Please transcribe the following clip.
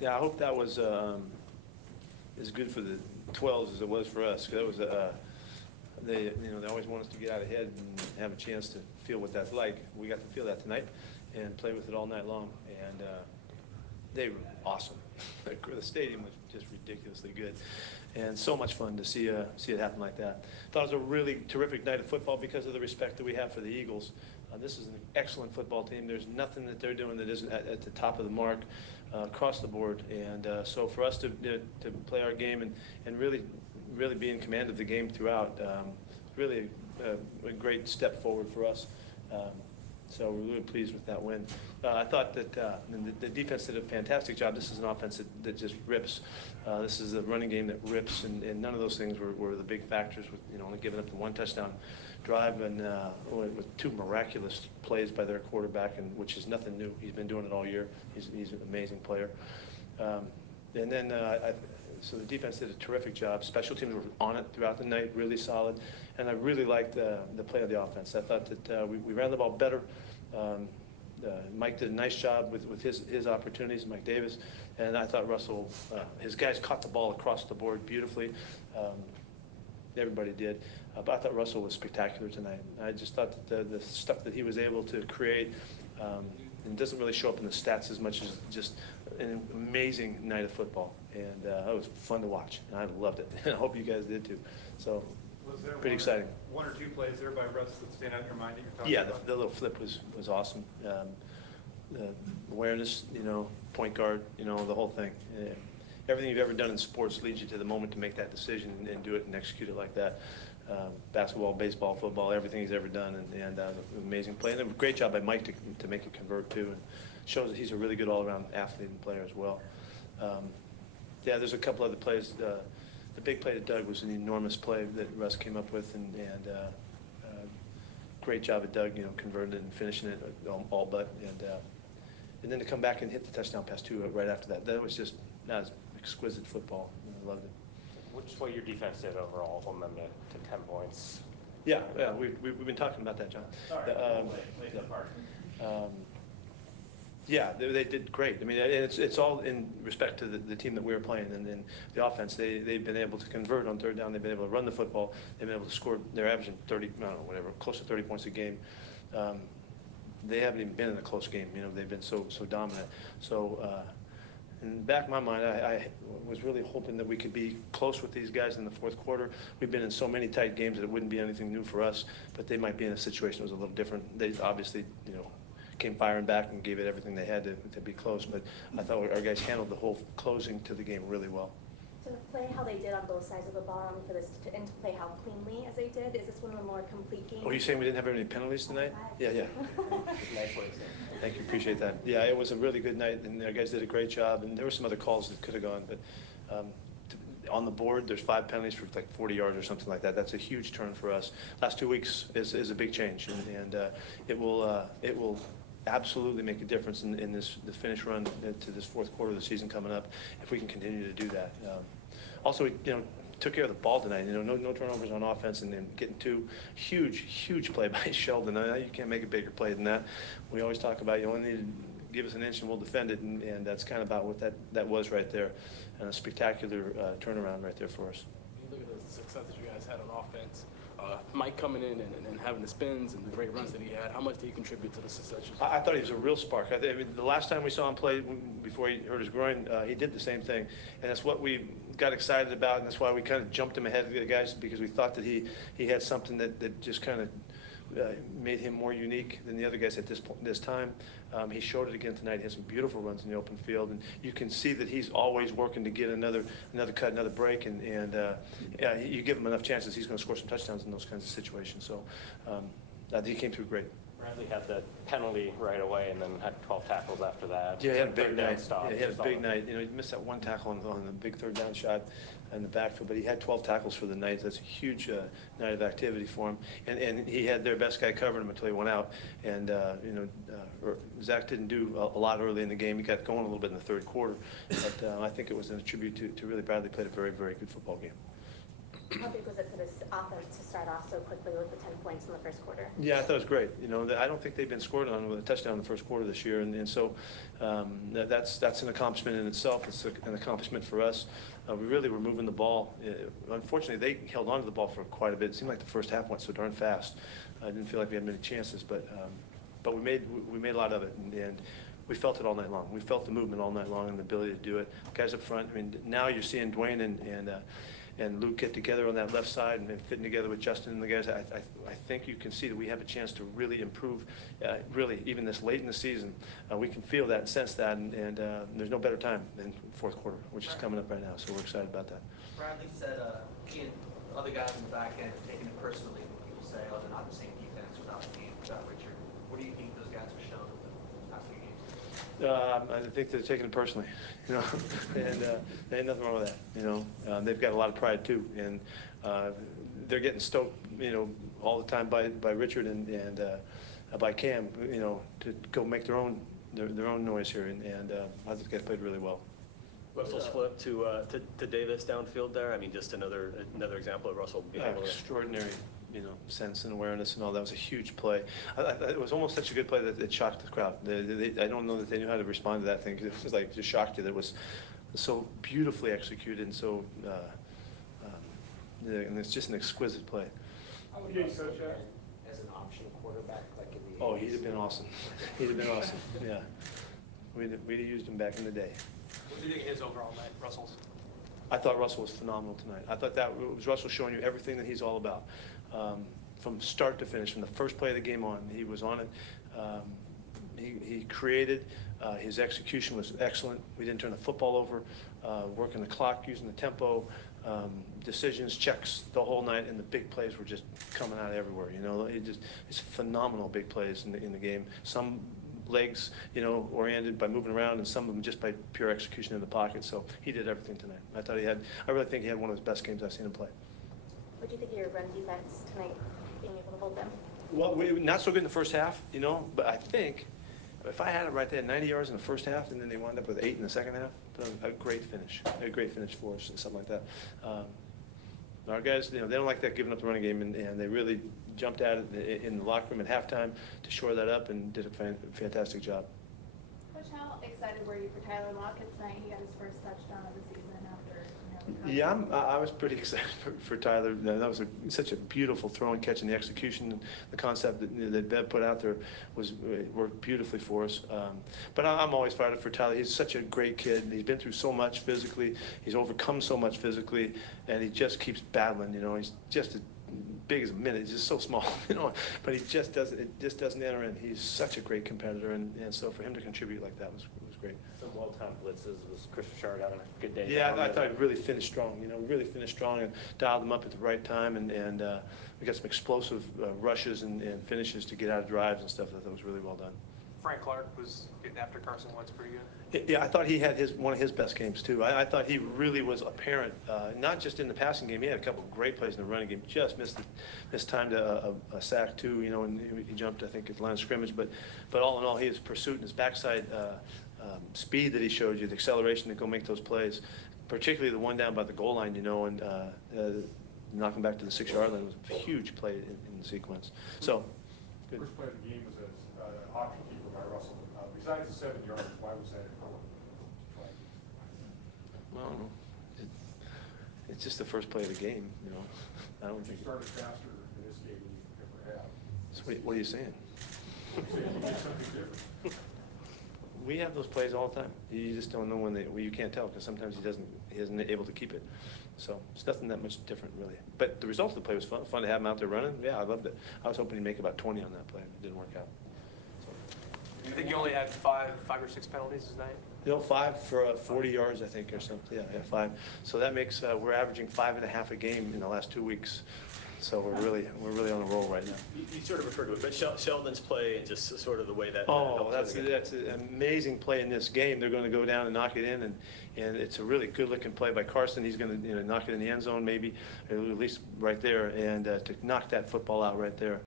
Yeah, I hope that was as good for the 12s as it was for us. 'Cause that was they always want us to get out ahead and have a chance to feel what that's like. We got to feel that tonight and play with it all night long, and they were awesome. The stadium was just ridiculously good, and so much fun to see it happen like that. Thought it was a really terrific night of football because of the respect that we have for the Eagles. This is an excellent football team. There's nothing that they're doing that isn't at the top of the mark across the board, and so for us to play our game and really be in command of the game throughout, really a great step forward for us. So we're really pleased with that win. I thought that the defense did a fantastic job. This is an offense that just rips. This is a running game that rips, and none of those things were the big factors with only giving up the one touchdown drive and with two miraculous plays by their quarterback, and which is nothing new. He's been doing it all year. He's an amazing player. And then so the defense did a terrific job. Special teams were on it throughout the night, really solid. And I really liked the play of the offense. I thought that we ran the ball better. Mike did a nice job with his opportunities, Mike Davis. And I thought Russell, his guys caught the ball across the board beautifully. Everybody did. But I thought Russell was spectacular tonight. I just thought that the stuff that he was able to create, and doesn't really show up in the stats as much as just an amazing night of football. And it was fun to watch, and I loved it. And I hope you guys did too. So was there pretty exciting. One or two plays there by Russ that stand out in your mind that you're talking Yeah, about? the little flip was awesome. The awareness, point guard, the whole thing. Everything you've ever done in sports leads you to the moment to make that decision and do it and execute it like that. Basketball, baseball, football, everything he's ever done, and amazing play. And a great job by Mike to make it convert too, and shows that he's a really good all-around athlete and player as well. Yeah, there's a couple other plays. The big play to Doug was an enormous play that Russ came up with, and great job at Doug, converting it and finishing it all but, and then to come back and hit the touchdown pass too right after that. That was exquisite football. I loved it. Which is what your defense did overall, holding them to 10 points. Yeah, we've been talking about that, John. Sorry, yeah, they did great. I mean, it's all in respect to the team that we were playing, and then the offense. They've been able to convert on third down. They've been able to run the football. They've been able to score. They're averaging 30, I don't know, whatever, close to 30 points a game. They haven't even been in a close game. They've been so dominant. So in the back of my mind, I was really hoping that we could be close with these guys in the fourth quarter. We've been in so many tight games that it wouldn't be anything new for us, but they might be in a situation that was a little different. They obviously, came firing back and gave it everything they had to be close, but I thought our guys handled the whole closing to the game really well. To play how they did on both sides of the ball, and to play how cleanly as they did, is this one of the more complete games? Oh, you saying we didn't have any penalties tonight? Yeah. Nice way to say. Thank you, appreciate that. Yeah, it was a really good night, and our guys did a great job, and there were some other calls that could have gone, but on the board, there's 5 penalties for like 40 yards or something like that. That's a huge turn for us. Last 2 weeks is a big change, and it will absolutely make a difference in the finish run to this fourth quarter of the season coming up if we can continue to do that. Also, took care of the ball tonight. No turnovers on offense, and then getting 2 huge play by Sheldon. You can't make a bigger play than that. We always talk about you only need to give us an inch and we'll defend it, and that's kind of about what that was right there, and a spectacular turnaround right there for us. You look at the success that you guys had on offense. Mike coming in and having the spins and the great runs that he had, how much did he contribute to the success? I thought he was a real spark. I mean, the last time we saw him play before he hurt his groin, he did the same thing. And that's what we got excited about, and that's why we kind of jumped him ahead of the guys, because we thought that he had something that just kind of made him more unique than the other guys at this time. He showed it again tonight. He had some beautiful runs in the open field, and you can see that he's always working to get another cut, another break, and you give him enough chances, he's going to score some touchdowns in those kinds of situations. So he came through great. Bradley had the penalty right away and then had 12 tackles after that. Yeah, he had a big night. Stop, he had a big night. He missed that one tackle on the big third down shot in the backfield, but he had 12 tackles for the night. That's a huge night of activity for him. And he had their best guy covering him until he went out. And Zach didn't do a lot early in the game. He got going a little bit in the third quarter, but I think it was a tribute to really Bradley played a very, very good football game. How big was it for this offense to start off so quickly with the 10 points in the first quarter? Yeah, I thought it was great. I don't think they've been scored on with a touchdown in the first quarter this year, and so that's an accomplishment in itself. It's an accomplishment for us. We really were moving the ball. Unfortunately, they held on to the ball for quite a bit. It seemed like the first half went so darn fast. I didn't feel like we had many chances, but we made a lot of it, and we felt it all night long. We felt the movement all night long and the ability to do it. Guys up front. I mean, now you're seeing Dwayne and Luke get together on that left side and fitting together with Justin and the guys. I think you can see that we have a chance to really improve, really, even this late in the season. We can feel that and sense that, and there's no better time than fourth quarter, which is coming up right now, so we're excited about that. Bradley said he and other guys in the back end have taken it personally when people say, oh, they're not the same defense without Cam, without Richard. What do you think those guys have shown over the past few games? I think they're taking it personally, and there ain't nothing wrong with that. They've got a lot of pride too, and they're getting stoked, all the time by Richard and by Cam, to go make their own noise here, and I think they played really well. Russell's flip to Davis downfield there. I mean, just another example of Russell being able to. Extraordinary, sense and awareness and all. That was a huge play. It was almost such a good play that it shocked the crowd. I don't know that they knew how to respond to that thing, because it was like just shocked you. That was so beautifully executed, and so and it's just an exquisite play. How would you coach that? As an option quarterback, like in the Oh, he'd have been awesome. He'd have been awesome. Yeah, we'd have used him back in the day. What do you think of his overall night, Russell's? I thought Russell was phenomenal tonight. I thought that was Russell showing you everything that he's all about. From start to finish, from the first play of the game on, he was on it. He created. His execution was excellent. We didn't turn the football over. Working the clock, using the tempo, decisions, checks the whole night, and the big plays were just coming out everywhere. It's phenomenal big plays in the game. Some legs, oriented by moving around, and some of them just by pure execution in the pocket. So he did everything tonight. I really think he had one of his best games I've seen him play. What do you think of your run defense tonight, being able to hold them? Well, not so good in the first half, but I think if I had it right there, 90 yards in the first half, and then they wound up with 8 in the second half, a great finish. A great finish for us, something like that. Our guys, they don't like that giving up the running game, and they really jumped at it in the locker room at halftime to shore that up and did a fantastic job. Coach, how excited were you for Tyler Lockett tonight? He got his first touchdown of the season after, Yeah, I was pretty excited for Tyler. That was such a beautiful throw and catch, and the execution, the concept that Bev put out there worked beautifully for us. But I'm always fired up for Tyler. He's such a great kid. He's been through so much physically. He's overcome so much physically, and he just keeps battling. He's just as big as a minute. He's just so small, but it just doesn't enter in. He's such a great competitor, and so for him to contribute like that was great. Some well-timed blitzes. Was Chris Richard having a good day? Yeah, I thought he really finished strong. Really finished strong and dialed them up at the right time, and we got some explosive rushes and finishes to get out of drives and stuff. That was really well done. Frank Clark was getting after Carson Wentz pretty good. Yeah, I thought he had one of his best games too. I thought he really was apparent, not just in the passing game. He had a couple of great plays in the running game. Just missed time to a sack too. And he jumped, I think, at the line of scrimmage. But all in all, his pursuit and his backside speed that he showed you, the acceleration to go make those plays, particularly the one down by the goal line, and knocking back to the 6-yard line was a huge play in the sequence. So, good. First play of the game was an option keeper by Russell. Besides the 7 yards, why was that important? Well, it's just the first play of the game. I don't think. You started faster in this game than you ever have. So what are you saying? You said you did something different. We have those plays all the time. You just don't know when you can't tell, because sometimes he isn't able to keep it. So it's nothing that much different, really. But the result of the play was fun to have him out there running. Yeah, I loved it. I was hoping he'd make about 20 on that play. It didn't work out. I think you only had five or six penalties tonight. 5 for 40 yards, I think, or something. Yeah, 5. So that makes we're averaging 5.5 a game in the last 2 weeks. So we're really on a roll right now. You sort of referred to it, but Sheldon's play and just sort of the way that. That's an amazing play in this game. They're going to go down and knock it in, and it's a really good-looking play by Carson. He's going to knock it in the end zone, maybe, or at least right there, and to knock that football out right there.